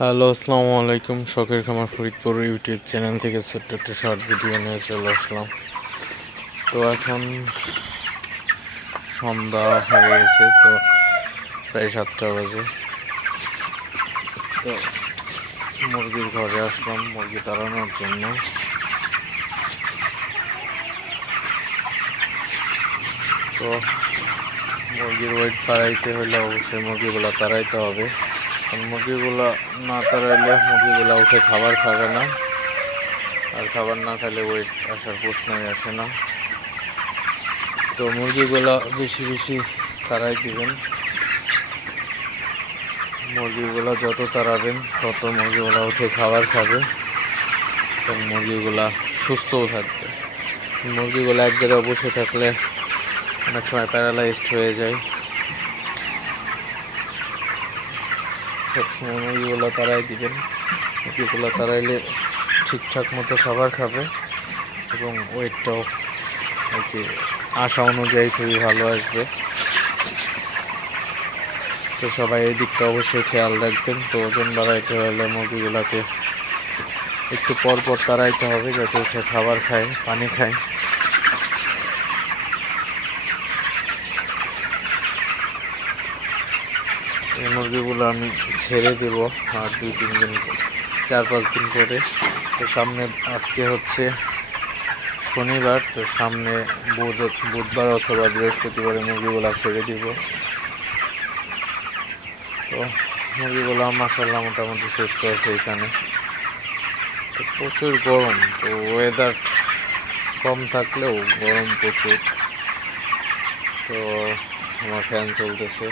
Hello, আসসালামু আলাইকুম। শখের খামার ফরিদপুর ইউটিউব চ্যানেল থেকে ছোট্ট একটা শর্ট ভিডিও নিয়ে চলে আসলাম। তো এখন সন্ধ্যা হয়ে গেছে, তো প্রায় 7টা বাজে। তো মুরগির ঘরে আসলাম মুরগি তাড়ানোর জন্য। তো মুরগির ওয়েট বাড়াইতে হলে অবশ্যই মুরগিগুলো তাড়াইতে হবে। মুরগিগুলো না তাড়াইলে মুরগিগুলো উঠে খাবার খাবে না, আর খাবার না খেলে ওয়েট আসার প্রশ্নই আসে না। তো মুরগিগুলো বেশি বেশি তাড়াই দিবেন। মুরগিগুলো যত তাড়াবেন তত মুরগিগুলো উঠে খাবার খাবে এবং মুরগিগুলা সুস্থও থাকবে। মুরগিগুলো এক জায়গায় বসে থাকলে অনেক সময় প্যারালাইজড হয়ে যায়। সবসময় মুরগিগুলো তাড়াই দিবেন। মুরগিগুলো তাড়াইলে ঠিকঠাক মতো খাবার খাবে এবং ওয়েটটাও আর কি আশা অনুযায়ী খুবই ভালো আসবে। তো সবাই এই দিকটা অবশ্যই খেয়াল রাখবেন। তো ওজন বাড়াইতে হলে মুরগিগুলোকে একটু পর পর তাড়াইতে হবে, যাতে উঠে খাবার খায়, পানি খায়। এই মুরগিগুলো আমি ছেড়ে দেব আর 2-3 দিন 4-5 দিন পরে। তো সামনে আজকে হচ্ছে শনিবার, তো সামনে বুধবার অথবা বৃহস্পতিবারে মুরগিগুলো ছেড়ে দিব। তো মুরগিগুলো মাশাআল্লাহ মোটামুটি সুস্থ আছে এখানে। তো প্রচুর গরম, তো ওয়েদার কম থাকলেও গরম প্রচুর। তো আমার ফ্যান চলতেছে।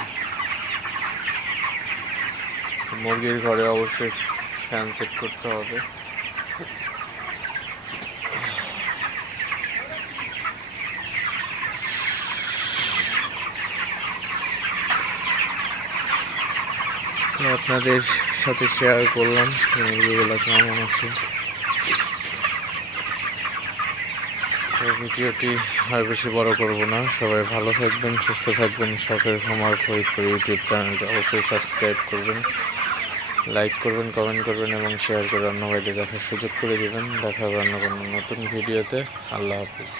মুরগির ঘরে অবশ্যই ফ্যান সেট করতে হবে। আপনাদের সাথে শেয়ার করলাম মুরগিগুলো কেমন আছে। তো ভিডিওটি আর বেশি বড় করব না। সবাই ভালো থাকবেন, সুস্থ থাকবেন। শখের খামার ফরিদপুর ইউটিউব চ্যানেলটা অবশ্যই সাবস্ক্রাইব করবেন, লাইক করবেন, কমেন্ট করবেন এবং শেয়ার করে অন্য ভাইদের দেখার সুযোগ করে দেবেন। দেখা হবে অন্য কোনো নতুন ভিডিওতে। আল্লাহ হাফিজ।